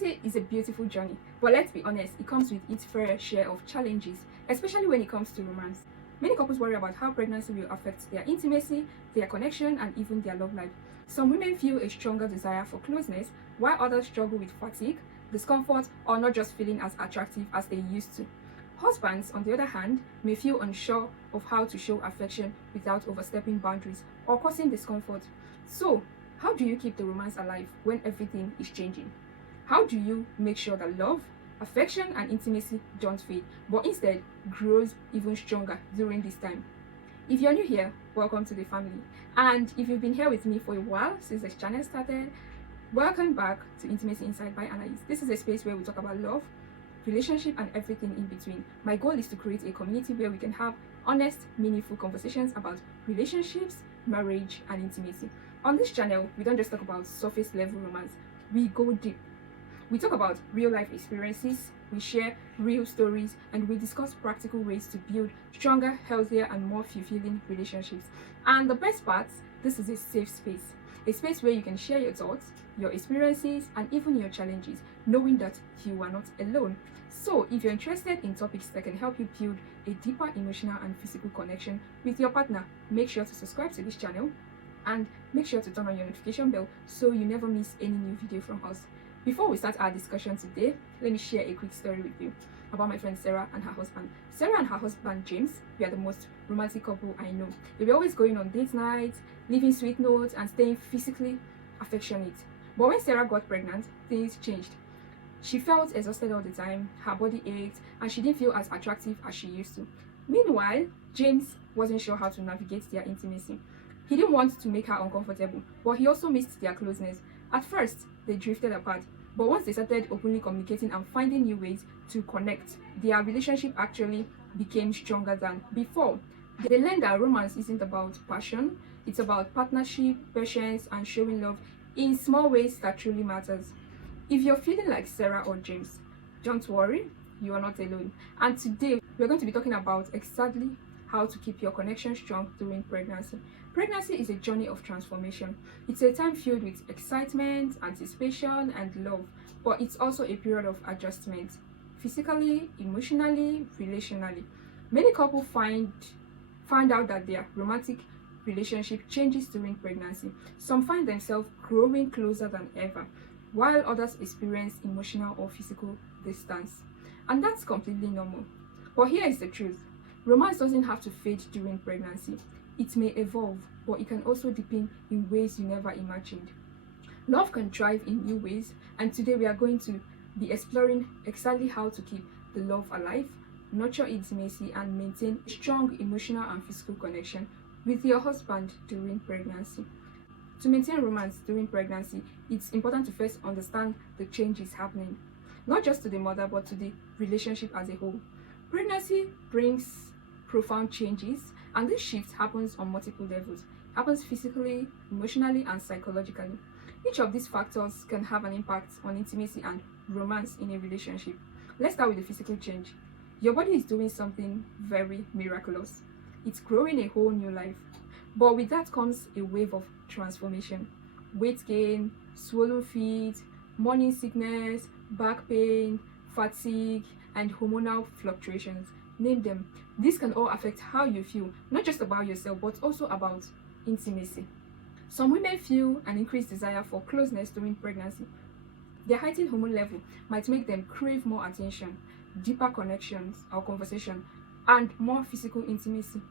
Pregnancy is a beautiful journey, but let's be honest, it comes with its fair share of challenges, especially when it comes to romance. Many couples worry about how pregnancy will affect their intimacy, their connection, and even their love life. Some women feel a stronger desire for closeness, while others struggle with fatigue, discomfort, or not just feeling as attractive as they used to. Husbands, on the other hand, may feel unsure of how to show affection without overstepping boundaries or causing discomfort. So, how do you keep the romance alive when everything is changing? How do you make sure that love, affection, and intimacy don't fade, but instead grows even stronger during this time? If you're new here, welcome to the family. And if you've been here with me for a while since this channel started, welcome back to Intimacy Inside by Anais. This is a space where we talk about love, relationship, and everything in between. My goal is to create a community where we can have honest, meaningful conversations about relationships, marriage, and intimacy. On this channel, we don't just talk about surface level romance, we go deep. We talk about real life experiences, we share real stories, and we discuss practical ways to build stronger, healthier, and more fulfilling relationships. And the best part, this is a safe space. A space where you can share your thoughts, your experiences, and even your challenges, knowing that you are not alone. So, if you're interested in topics that can help you build a deeper emotional and physical connection with your partner, make sure to subscribe to this channel and make sure to turn on your notification bell so you never miss any new video from us. Before we start our discussion today, let me share a quick story with you about my friend Sarah and her husband. Sarah and her husband James were the most romantic couple I know. They were always going on date nights, leaving sweet notes, and staying physically affectionate. But when Sarah got pregnant, things changed. She felt exhausted all the time, her body ached, and she didn't feel as attractive as she used to. Meanwhile, James wasn't sure how to navigate their intimacy. He didn't want to make her uncomfortable, but he also missed their closeness. At first, they drifted apart, but once they started openly communicating and finding new ways to connect, their relationship actually became stronger than before. They learned that romance isn't about passion, it's about partnership, patience, and showing love in small ways that truly matters. If you're feeling like Sarah or James, don't worry, you are not alone. And today, we're going to be talking about exactly how to keep your connection strong during pregnancy. Pregnancy is a journey of transformation. It's a time filled with excitement, anticipation, and love, but it's also a period of adjustment, physically, emotionally, relationally. Many couples find out that their romantic relationship changes during pregnancy. Some find themselves growing closer than ever, while others experience emotional or physical distance. And that's completely normal. But here is the truth. Romance doesn't have to fade during pregnancy. It may evolve, but it can also deepen in ways you never imagined. Love can thrive in new ways, and today we are going to be exploring exactly how to keep the love alive, nurture intimacy, and maintain strong emotional and physical connection with your husband during pregnancy. To maintain romance during pregnancy, it's important to first understand the changes happening, not just to the mother, but to the relationship as a whole. Pregnancy brings profound changes, and this shift happens on multiple levels. It happens physically, emotionally, and psychologically. Each of these factors can have an impact on intimacy and romance in a relationship. Let's start with the physical change. Your body is doing something very miraculous. It's growing a whole new life. But with that comes a wave of transformation. Weight gain, swollen feet, morning sickness, back pain, fatigue, and hormonal fluctuations. Name them. This can all affect how you feel, not just about yourself, but also about intimacy. Some women feel an increased desire for closeness during pregnancy. Their heightened hormone level might make them crave more attention, deeper connections or conversation, and more physical intimacy.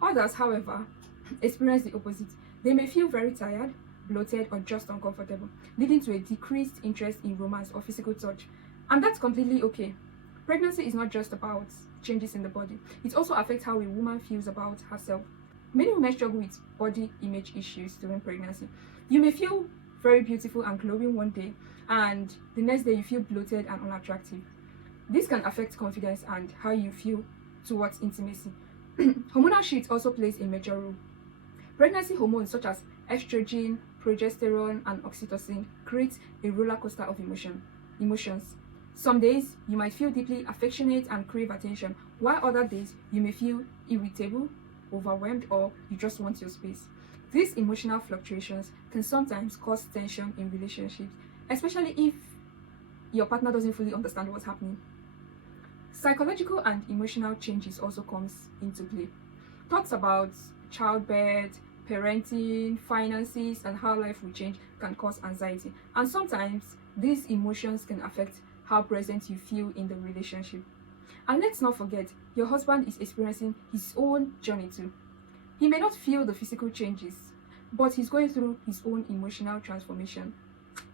Others, however, experience the opposite. They may feel very tired, bloated, or just uncomfortable, leading to a decreased interest in romance or physical touch. And that's completely okay. Pregnancy is not just about changes in the body. It also affects how a woman feels about herself. Many women struggle with body image issues during pregnancy. You may feel very beautiful and glowing one day, and the next day you feel bloated and unattractive. This can affect confidence and how you feel towards intimacy. Hormonal shift also plays a major role. Pregnancy hormones such as estrogen, progesterone, and oxytocin create a roller coaster of emotions. Some days you might feel deeply affectionate and crave attention, while other days you may feel irritable, overwhelmed, or you just want your space. These emotional fluctuations can sometimes cause tension in relationships, especially if your partner doesn't fully understand what's happening. Psychological and emotional changes also comes into play. Thoughts about childbirth, parenting, finances, and how life will change can cause anxiety. And sometimes these emotions can affect how present you feel in the relationship. And let's not forget, your husband is experiencing his own journey too. He may not feel the physical changes, but he's going through his own emotional transformation.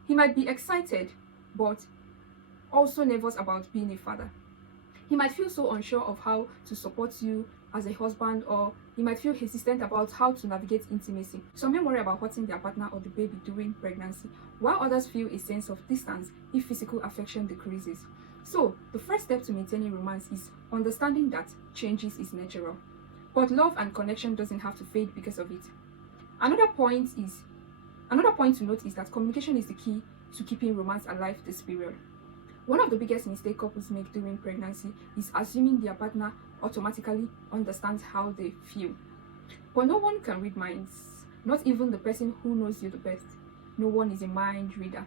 He might be excited, but also nervous about being a father. He might feel so unsure of how to support you as a husband, or he might feel hesitant about how to navigate intimacy. Some men worry about hurting their partner or the baby during pregnancy, while others feel a sense of distance if physical affection decreases. So, the first step to maintaining romance is understanding that changes is natural, but love and connection doesn't have to fade because of it. Another point to note is that communication is the key to keeping romance alive this period. One of the biggest mistakes couples make during pregnancy is assuming their partner automatically understands how they feel. But no one can read minds, not even the person who knows you the best. No one is a mind reader.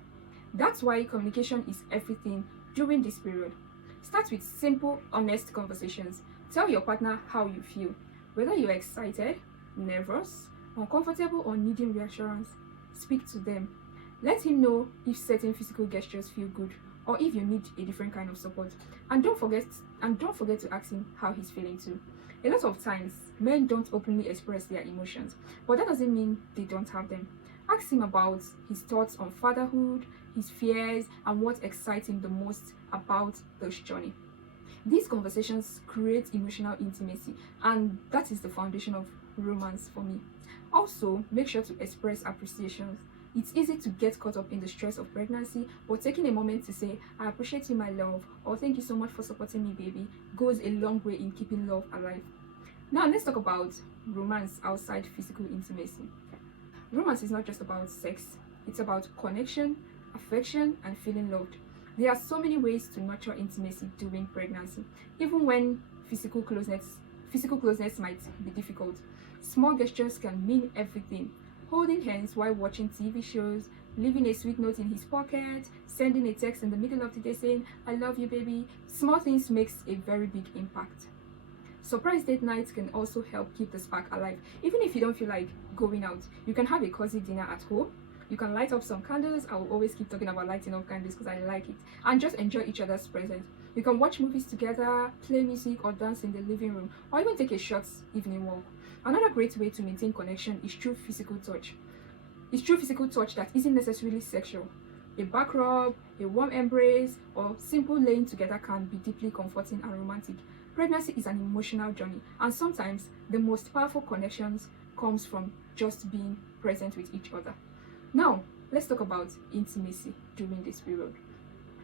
That's why communication is everything during this period. Start with simple, honest conversations. Tell your partner how you feel, whether you're excited, nervous, uncomfortable, or needing reassurance. Speak to them. Let him know if certain physical gestures feel good, or if you need a different kind of support. And don't forget to ask him how he's feeling too. A lot of times, men don't openly express their emotions, but that doesn't mean they don't have them. Ask him about his thoughts on fatherhood, his fears, and what excites him the most about this journey. These conversations create emotional intimacy, and that is the foundation of romance for me. Also, make sure to express appreciation. It's easy to get caught up in the stress of pregnancy, but taking a moment to say, I appreciate you, my love, or thank you so much for supporting me, baby, goes a long way in keeping love alive. Now, let's talk about romance outside physical intimacy. Romance is not just about sex, it's about connection, affection, and feeling loved. There are so many ways to nurture intimacy during pregnancy, even when physical closeness might be difficult. Small gestures can mean everything. Holding hands while watching TV shows, leaving a sweet note in his pocket, sending a text in the middle of the day saying, I love you, baby. Small things makes a very big impact. Surprise date nights can also help keep the spark alive. Even if you don't feel like going out, you can have a cozy dinner at home. You can light up some candles. I will always keep talking about lighting up candles because I like it. And just enjoy each other's presence. You can watch movies together, play music, or dance in the living room, or even take a short evening walk. Another great way to maintain connection is through physical touch. It's through physical touch that isn't necessarily sexual. A back rub, a warm embrace, or simple laying together can be deeply comforting and romantic. Pregnancy is an emotional journey, and sometimes the most powerful connections comes from just being present with each other. Now, let's talk about intimacy during this period.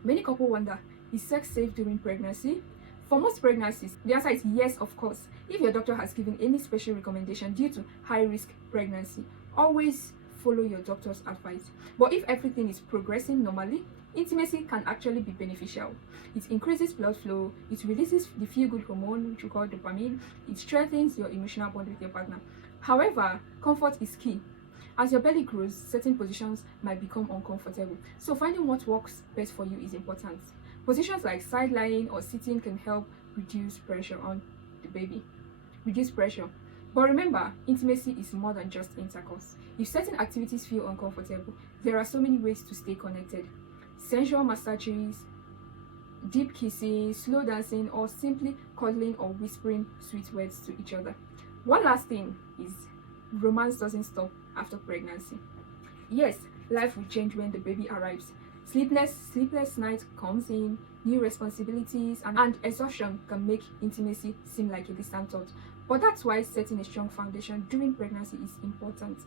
Many couples wonder, is sex safe during pregnancy? For most pregnancies, the answer is yes, of course. If your doctor has given any special recommendation due to high-risk pregnancy, always follow your doctor's advice. But if everything is progressing normally, intimacy can actually be beneficial. It increases blood flow, it releases the feel-good hormone, which we call dopamine, it strengthens your emotional bond with your partner. However, comfort is key. As your belly grows, certain positions might become uncomfortable. So finding what works best for you is important. Positions like side lying or sitting can help reduce pressure on the baby. Reduce pressure. But remember, intimacy is more than just intercourse. If certain activities feel uncomfortable, there are so many ways to stay connected. Sensual massages, deep kissing, slow dancing, or simply cuddling or whispering sweet words to each other. One last thing is romance doesn't stop after pregnancy. Yes, life will change when the baby arrives. Sleepless night comes in, new responsibilities and exhaustion can make intimacy seem like a distant thought. But that's why setting a strong foundation during pregnancy is important.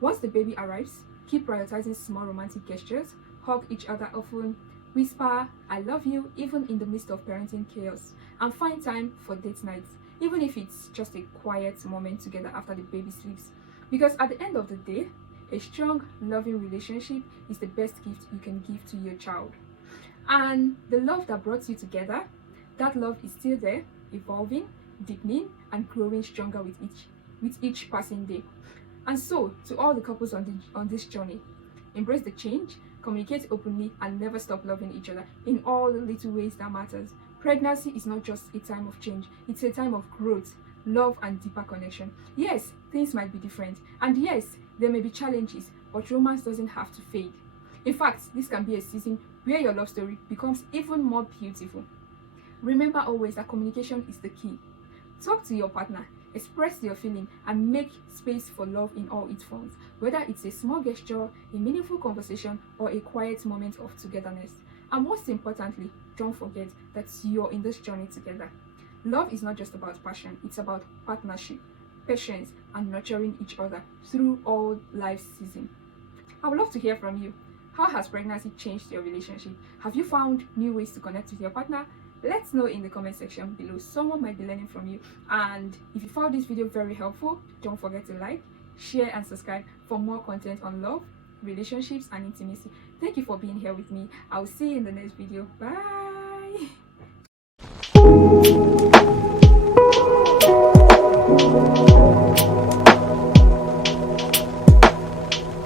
Once the baby arrives, keep prioritizing small romantic gestures, hug each other often, whisper, I love you, even in the midst of parenting chaos, and find time for date nights, even if it's just a quiet moment together after the baby sleeps. Because at the end of the day, a strong, loving relationship is the best gift you can give to your child. And the love that brought you together, that love is still there, evolving, deepening, and growing stronger with each passing day. And so, to all the couples on this journey, embrace the change, communicate openly, and never stop loving each other in all the little ways that matters. Pregnancy is not just a time of change, it's a time of growth, love, and deeper connection. Yes, things might be different, and yes, there may be challenges, but romance doesn't have to fade. In fact, this can be a season where your love story becomes even more beautiful. Remember always that communication is the key. Talk to your partner, express your feeling, and make space for love in all its forms, whether it's a small gesture, a meaningful conversation, or a quiet moment of togetherness. And most importantly, don't forget that you're in this journey together. Love is not just about passion, it's about partnership, patience, and nurturing each other through all life's seasons. I would love to hear from you. How has pregnancy changed your relationship? Have you found new ways to connect with your partner? Let's know in the comment section below. Someone might be learning from you. And if you found this video very helpful, don't forget to like, share, and subscribe for more content on love, relationships, and intimacy. Thank you for being here with me. I'll see you in the next video. Bye.